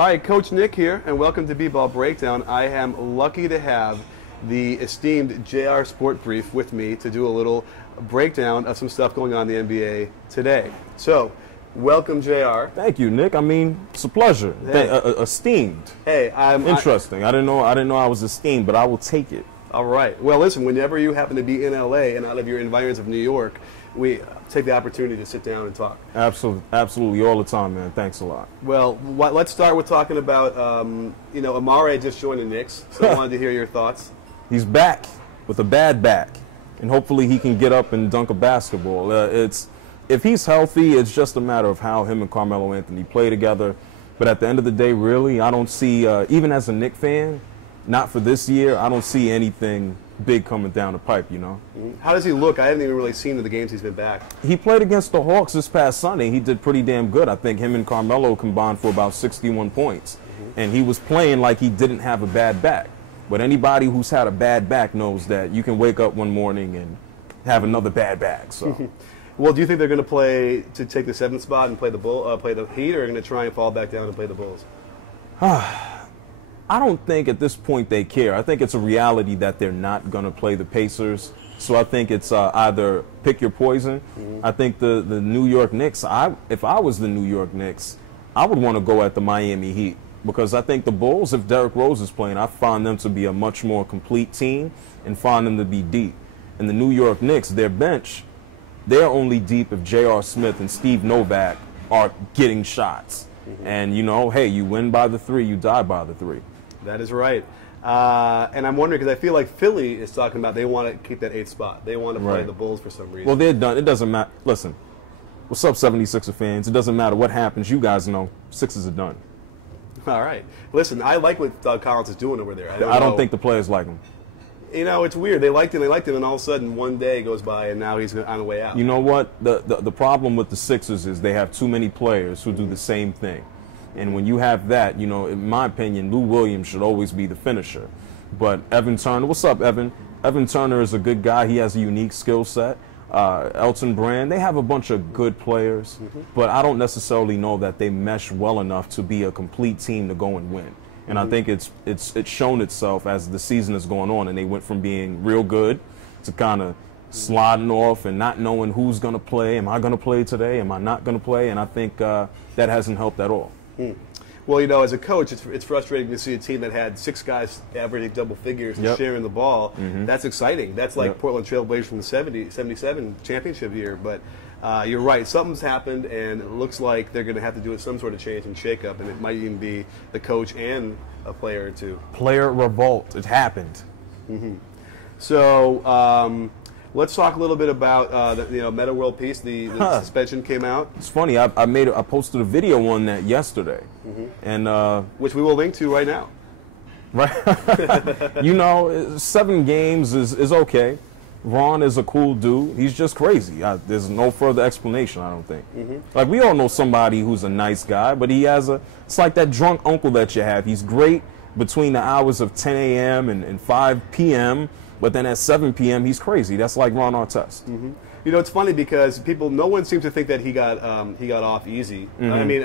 All right, Coach Nick here, and welcome to B-Ball Breakdown. I am lucky to have the esteemed JRSportBrief with me to do a little breakdown of some stuff going on in the NBA today. So, welcome, JR. Thank you, Nick. I mean, it's a pleasure. Hey. Esteemed. Hey, interesting. I didn't know I was esteemed, but I will take it. All right. Well, listen, whenever you happen to be in LA and out of your environs of New York, we take the opportunity to sit down and talk. Absolutely, all the time, man. Thanks a lot. Well, let's start with talking about, Amare just joined the Knicks, so I wanted to hear your thoughts. He's back with a bad back, and hopefully he can get up and dunk a basketball. If he's healthy, it's just a matter of how him and Carmelo Anthony play together. But at the end of the day, really, I don't see, even as a Knicks fan, not for this year, I don't see anything big coming down the pipe, you know. How does he look? I haven't even really seen the games he's been back. He played against the Hawks this past Sunday. He did pretty damn good. I think him and Carmelo combined for about 61 points. And he was playing like he didn't have a bad back. But anybody who's had a bad back knows that you can wake up one morning and have another bad back. So. Well, do you think they're going to play to take the 7th spot and play the Heat, or are they going to try and fall back down and play the Bulls? I don't think at this point they care. I think it's a reality that they're not going to play the Pacers. So I think it's either pick your poison. I think the New York Knicks, if I was the New York Knicks, I would want to go at the Miami Heat. Because I think the Bulls, if Derrick Rose is playing, I find them to be a much more complete team and find them to be deep. And the New York Knicks, their bench, they're only deep if J.R. Smith and Steve Novak are getting shots. And, you know, hey, you win by the 3, you die by the 3. That is right. And I'm wondering, because I feel like Philly is talking about they want to keep that 8th spot. They want to play the Bulls for some reason. Well, they're done. It doesn't matter. Listen, what's up, 76er fans? It doesn't matter what happens. You guys know Sixers are done. All right. Listen, I like what Doug Collins is doing over there. I don't think the players like him. You know, it's weird. They liked him, and all of a sudden one day goes by, and now he's on the way out. You know what? The problem with the Sixers is they have too many players who do the same thing. And when you have that, you know, in my opinion, Lou Williams should always be the finisher. But Evan Turner, what's up, Evan? Evan Turner is a good guy. He has a unique skill set. Elton Brand, they have a bunch of good players, but I don't necessarily know that they mesh well enough to be a complete team to go and win. And I think it's shown itself as the season is going on, and they went from being real good to kind of sliding off and not knowing who's going to play. Am I going to play today? Am I not going to play? And I think that hasn't helped at all. Well, you know, as a coach, it's frustrating to see a team that had 6 guys averaging double figures and sharing the ball. That's exciting. That's like Portland Trail Blazers from the 77 championship year. But you're right. Something's happened, and it looks like they're going to have to do some sort of change and shake-up, and it might even be the coach and a player or two. Player revolt. It happened. So let's talk a little bit about the Metta World Peace. The suspension came out. It's funny. I posted a video on that yesterday, and which we will link to right now. Right. You know, 7 games is okay. Ron is a cool dude. He's just crazy. There's no further explanation, I don't think. Like, we all know somebody who's a nice guy, but he has it's like that drunk uncle that you have. He's great between the hours of 10 a.m. and 5 p.m., but then at 7 p.m. he's crazy. That's like Ron Artest. You know, it's funny because no one seems to think that he got off easy. I mean,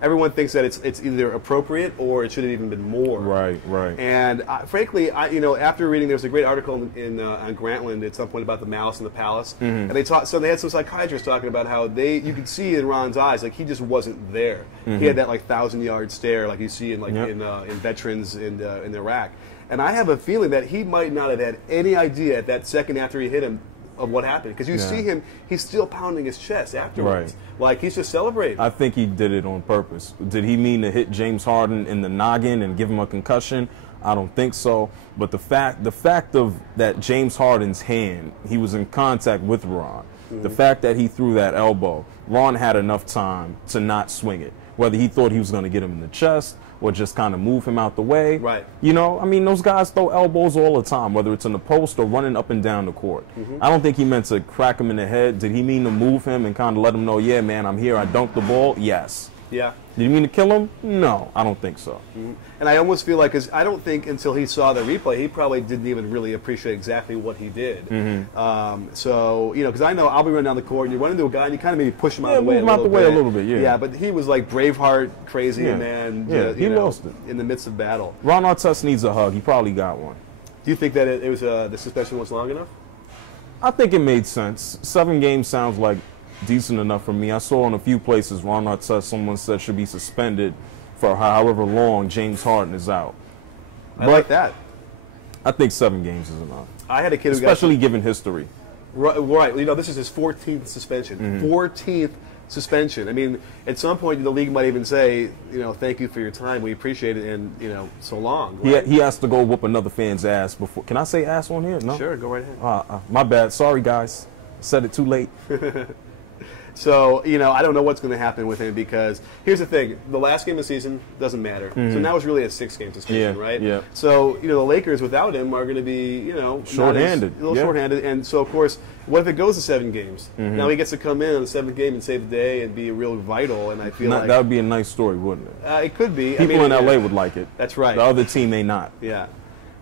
everyone thinks that it's either appropriate or it should have even been more. Right. And frankly, after reading, there was a great article on Grantland at some point about the Malice in the Palace, and they had some psychiatrists talking about how you could see in Ron's eyes like he just wasn't there. He had that like 1,000-yard stare like you see in in veterans in Iraq. And I have a feeling that he might not have had any idea at that second after he hit him of what happened, because you see him, he's still pounding his chest afterwards. Like he's just celebrating. I think he did it on purpose. Did he mean to hit James Harden in the noggin and give him a concussion? I don't think so. But the fact of that James Harden's hand, he was in contact with Ron. The fact that he threw that elbow, Ron had enough time to not swing it. Whether he thought he was going to get him in the chest or just kind of move him out the way. Right. You know, I mean, those guys throw elbows all the time, whether it's in the post or running up and down the court. I don't think he meant to crack him in the head. Did he mean to move him and kind of let him know, yeah, man, I'm here, I dunked the ball? Yes. Yeah. Did he mean to kill him? No, I don't think so. And I almost feel like, because I don't think until he saw the replay, he probably didn't even really appreciate exactly what he did. So, you know, because I know I'll be running down the court, and you run into a guy, and you kind of maybe push him out of the way a little bit. Yeah. Yeah, but he was like Braveheart, crazy man. Yeah, he lost it in the midst of battle. Ron Artest needs a hug. He probably got one. Do you think that it was the suspension was long enough? I think it made sense. 7 games sounds like decent enough for me. I saw in a few places Ron Artest, someone said should be suspended for however long James Harden is out. I like that. I think 7 games is enough. I had a kid who especially given history. Right. You know, this is his 14th suspension. 14th suspension. I mean, at some point the league might even say, you know, thank you for your time. We appreciate it, and you know, so long. Right? He has to go whoop another fan's ass before. Can I say ass on here? No. Sure, go right ahead. My bad. Sorry, guys. Said it too late. So, you know, I don't know what's going to happen with him, because here's the thing. The last game of the season doesn't matter. So now it's really a 6-game suspension, right? Yeah. So, you know, the Lakers without him are going to be, you know, short-handed. A little short-handed. And so, of course, what if it goes to 7 games? Now he gets to come in on the 7th game and save the day and be real vital, and I feel like... That would be a nice story, wouldn't it? It could be. People in L.A. would like it. That's right. The other team may not. Yeah.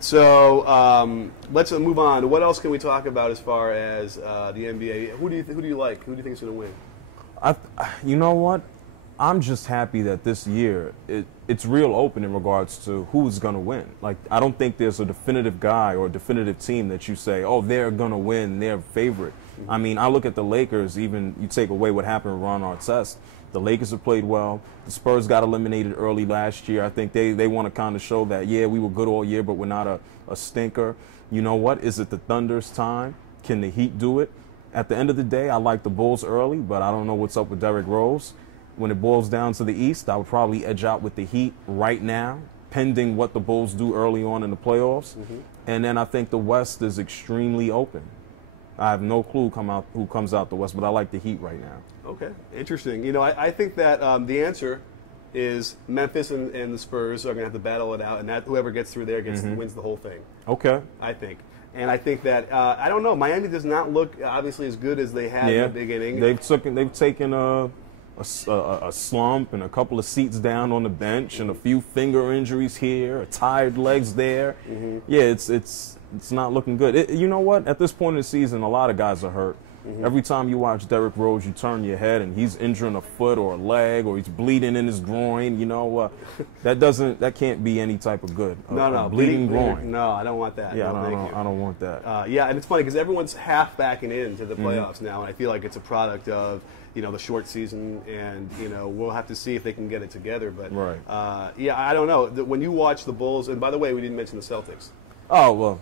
So let's move on. What else can we talk about as far as the NBA? Who do you like? Who do you think is going to win? You know what? I'm just happy that this year it's real open in regards to who's going to win. Like, I don't think there's a definitive guy or a definitive team that you say, oh, they're going to win, they're favorite. I mean, I look at the Lakers, even you take away what happened with Ron Artest. The Lakers have played well. The Spurs got eliminated early last year. I think they want to kind of show that, yeah, we were good all year, but we're not a stinker. You know what? Is it the Thunder's time? Can the Heat do it? At the end of the day, I like the Bulls early, but I don't know what's up with Derrick Rose. When it boils down to the East, I would probably edge out with the Heat right now, pending what the Bulls do early on in the playoffs. And then I think the West is extremely open. I have no clue who comes out the West, but I like the Heat right now. Okay, interesting. You know, I think that the answer is Memphis and the Spurs are going to have to battle it out, and that whoever gets through there wins the whole thing. Okay. I think. And I think that, I don't know, Miami does not look obviously as good as they had in the beginning. They've taken a slump and a couple of seats down on the bench and a few finger injuries here, tired legs there. Yeah, it's not looking good. You know what? At this point in the season, a lot of guys are hurt. Every time you watch Derrick Rose, you turn your head and he's injuring a foot or a leg or he's bleeding in his groin. You know, that can't be any type of good. No, bleeding groin. No, I don't want that. Yeah, no, I don't want that. Yeah, and it's funny because everyone's half backing into the playoffs now, and I feel like it's a product of, you know, the short season, and, you know, we'll have to see if they can get it together. But yeah, I don't know. When you watch the Bulls, and by the way, we didn't mention the Celtics. Oh well.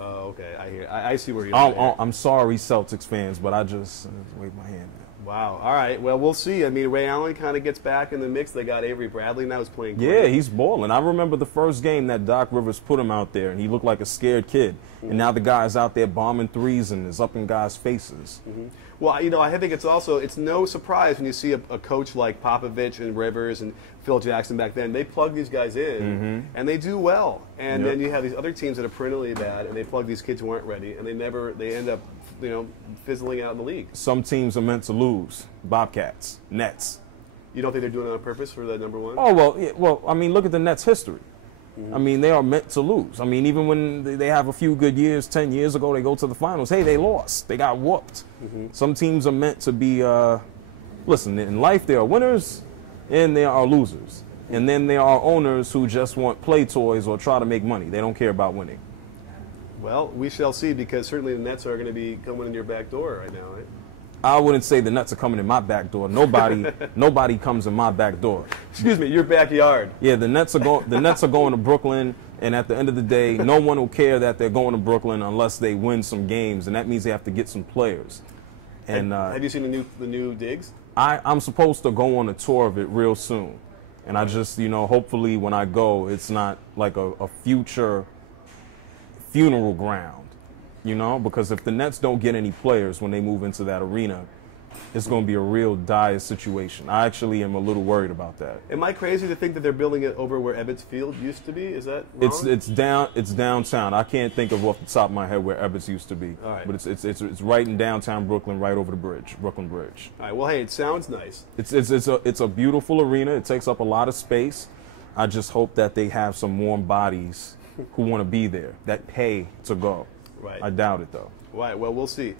Oh, okay. I see where you're at. I'm sorry, Celtics fans, but I just wave my hand now. Wow. All right. Well, we'll see. I mean, Ray Allen kind of gets back in the mix. They got Avery Bradley now who's playing great. Yeah, he's balling. I remember the first game that Doc Rivers put him out there, and he looked like a scared kid. And now the guy's out there bombing threes and is up in guys' faces. Well, you know, I think it's no surprise when you see a coach like Popovich and Rivers and Phil Jackson back then. They plug these guys in, and they do well. And then you have these other teams that are perennially bad, and they plug these kids who aren't ready, and they end up, you know, fizzling out in the league. Some teams are meant to lose. Bobcats, Nets. You don't think they're doing it on purpose for the number one? Oh, well, I mean, look at the Nets' history. I mean, they are meant to lose. I mean, even when they have a few good years, 10 years ago, they go to the finals. Hey, they lost. They got whooped. Some teams are meant to be, listen, in life there are winners and there are losers. And then there are owners who just want play toys or try to make money. They don't care about winning. Well, we shall see, because certainly the Nets are going to be coming in your back door right now, right? I wouldn't say the Nets are coming in my back door. Nobody comes in my back door. Excuse me, your backyard. Yeah, the Nets are going to Brooklyn, and at the end of the day, no one will care that they're going to Brooklyn unless they win some games, and that means they have to get some players. And have you seen the new digs? I'm supposed to go on a tour of it real soon, and I just, you know, hopefully when I go, it's not like a future funeral ground. You know, because if the Nets don't get any players when they move into that arena, it's going to be a real dire situation. I actually am a little worried about that. Am I crazy to think that they're building it over where Ebbets Field used to be? Is that wrong? It's downtown. I can't think of off the top of my head where Ebbets used to be. All right. But it's right in downtown Brooklyn, right over the bridge, Brooklyn Bridge. All right. Well, hey, it sounds nice. It's a beautiful arena. It takes up a lot of space. I just hope that they have some warm bodies who want to be there, that pay to go. Right. I doubt it, though. Right. Well, we'll see.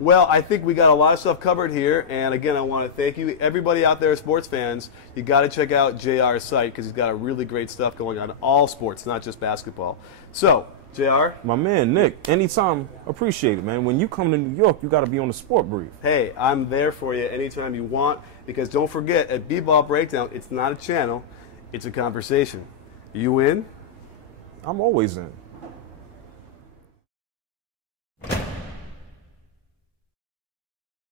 Well, I think we got a lot of stuff covered here, and again, I want to thank you, everybody out there, sports fans. You got to check out JR's site because he's got a really great stuff going on all sports, not just basketball. So, JR, my man Nick, anytime, appreciate it, man. When you come to New York, you got to be on the Sport Brief. Hey, I'm there for you anytime you want. Because don't forget, at B-Ball Breakdown, it's not a channel, it's a conversation. You in? I'm always in.